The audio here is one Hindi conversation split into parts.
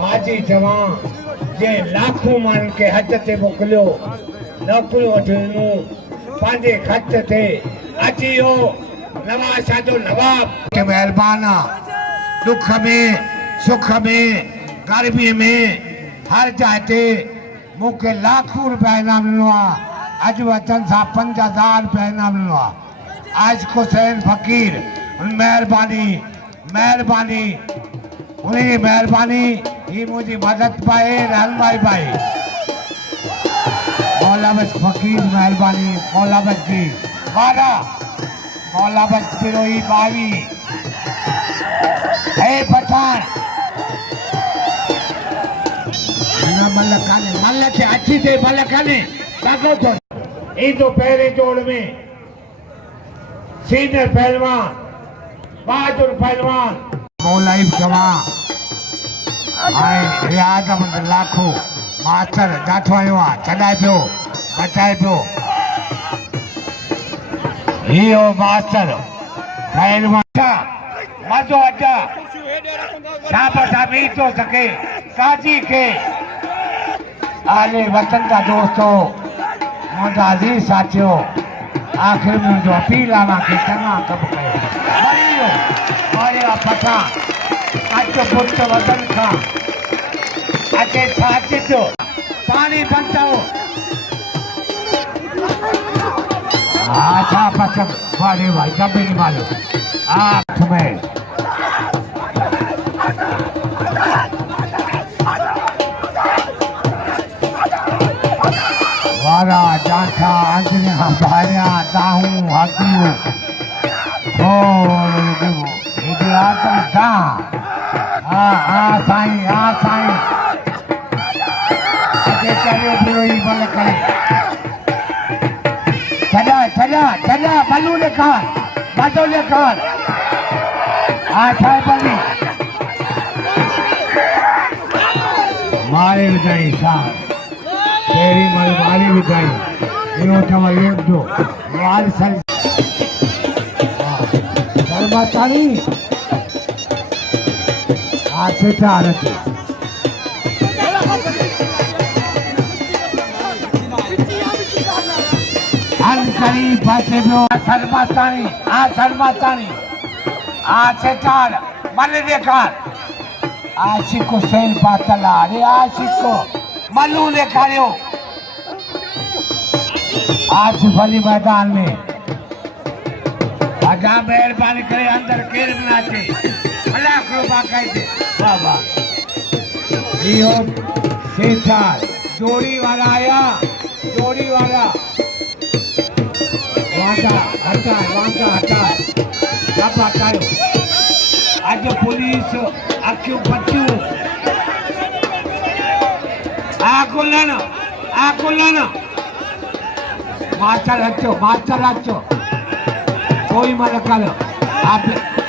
हाजी जवान जे लाखों मान के हज ते मोकिलियो नौकरी वठणू पंहिंजे खत ते अची वियो नवाज शाह जो नवाब के महिरबाना दुख में सुख में गर्मी में हर जाइ ते मूंखे लाखों रुपया इनाम ॾिनो आहे अॼु वचन सां 5000 रुपया इनाम ॾिनो आहे आशिक़ हुसैन फ़कीर महिरबानी महिरबानी उन्हीं मेहरबानी ही मुझे मदद पाए रहनुमाई पाए मौला बख्श फकीर मेहरबानी मौला बख्श की 12 मौला बख्श पिरोई 22 है पठान ना मलकाने मलक के अच्छी से मलकाने ताको तो इन तो पहले जोड़ में सीनियर पहलवान बहादुर पहलवान मौलाई जमा आए रियाज मंद लाखों मास्टर जाठो आयो आ चढ़ाए पियो बचाए पियो हियो मास्टर पहलवान मजो अजा शाबाश भी तो सके काजी के आले वतन का दोस्तों मुझा अजीज साथियों आखिर में जो अपील आना के चंगा कब कयो मरियो मारिया पठा आज पुट वतन का अचे साथ जो पानी बचाओ अच्छा पसंद वाले भाई कभी नहीं मालूम आप में वारा जाठा अंजलिया भारिया दाहू हाकियो ओ इधर आता था साईं अचे चलियो पियो ही बल करे चला बलू लेखान बाजो लेखान छाए बली मारे विधाई शाम तेरी मलबारी विधाई यो तवा योद्धो वाल सर धर्माचारी आसेटा रखे अंकरी पासे बियो शर्माचारी सेठार मल देखार आशिक़ हुसैन पातला रे आशिक़ मलू देखारियो आसिफ अली मैदान में आजा मेहरबानी करे अंदर केर न अचे अल्लाह कृपा कई वाह वाह इहो सेठार जोड़ी वाला आया जोड़ी वाला वांगा हटा सब हटायो आज पुलिस अखियों बच्चू आकुलन मास्टर अच्छो कोई मत कर आप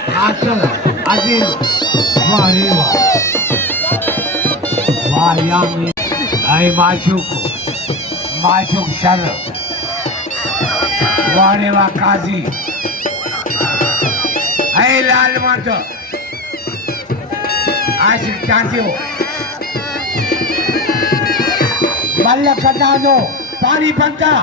मास्टर अजीम वाह रे वाह यामी आई माशूक शर वारे वाह काजी है लाल मत आशिक चाचियो बल्ल कटा दो पानी बनता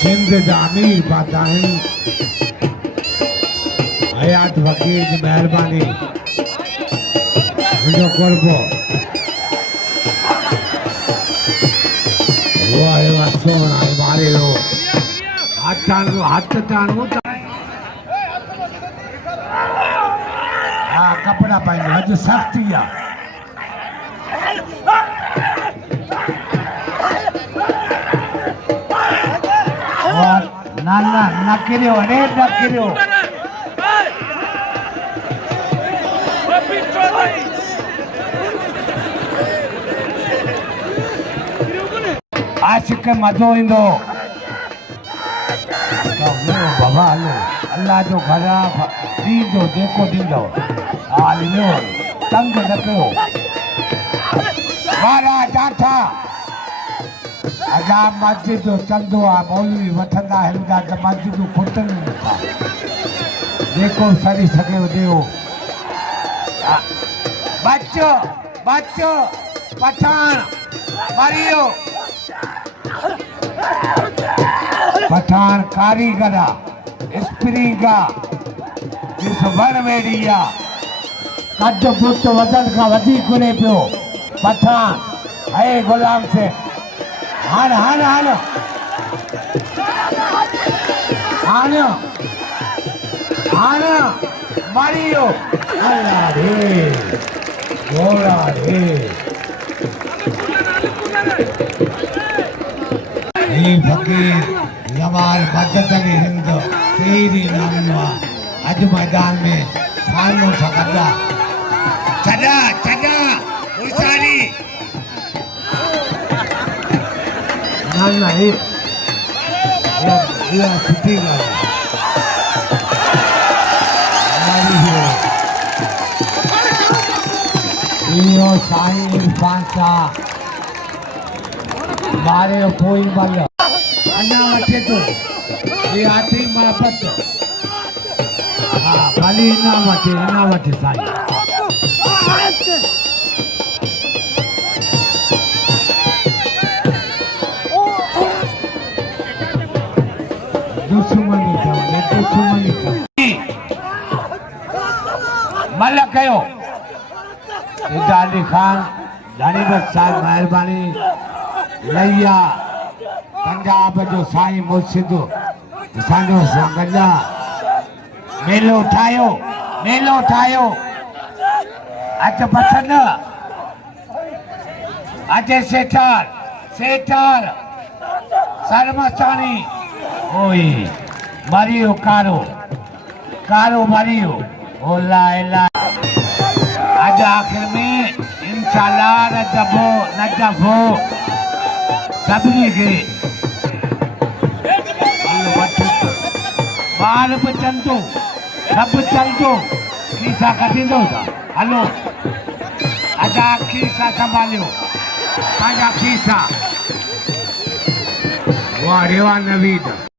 सिंध जामीर बाताही हयात फकीर की मेहरबानी जो करबो वाह सोना मारे लो हाथ टाणो हाँ कपड़ा पाएंगे अज सख्ती है और ना किरियो रेड ना किरियो आशिक़ मज़ो ईंदो बाबा हलो अल्लाह जो घर दीजो जेको दींदो हालियो तंग न कयो वारा जाठा अजा मस्जिद जो चंदो आहे मौलवी वठंदा हलंदा त मस्जिदूं खुटनि नथा जेको सड़ी सघे ॾियो बचो बचो पठान मरियो पठान कारीगर आहे स्प्रिंग आहे ॾिस वण वेड़ी आहे कद बुत वज़न खां वधीक घुरे पियो पठान है गुलाम से हान हान हान हान हान मारियो अल्लाह रे घोड़ा रे ये फकीर नवाज मदद अली हिंद तेरी नामवा अज मैदान में खानों सकदा चढ़ा चढ़ा उसारी ना ये सुठी इहो साईं इरफान शाह मारे कोई बल अञा वठे थो ये आखिरी मोहब्बत हा भली न वठे साईं दुश्मनी मल कयो अली खान घणी बस साहिब महिरबानी लैया पंजाब जो साईं मुर्शिद असांजो संगला मेलो ठाहियो अच पसंद अचे सेठार सरमस्तानी ओए मरियो कारो मरियो ओला एला आज आखिर में इंशाल्लाह नजबो सभी के बार पे चलतो सब चलतो खीसा कढींदो हलो आजा खीसा संभालियो पंहिंजा खीसा वाह रेवा नवीद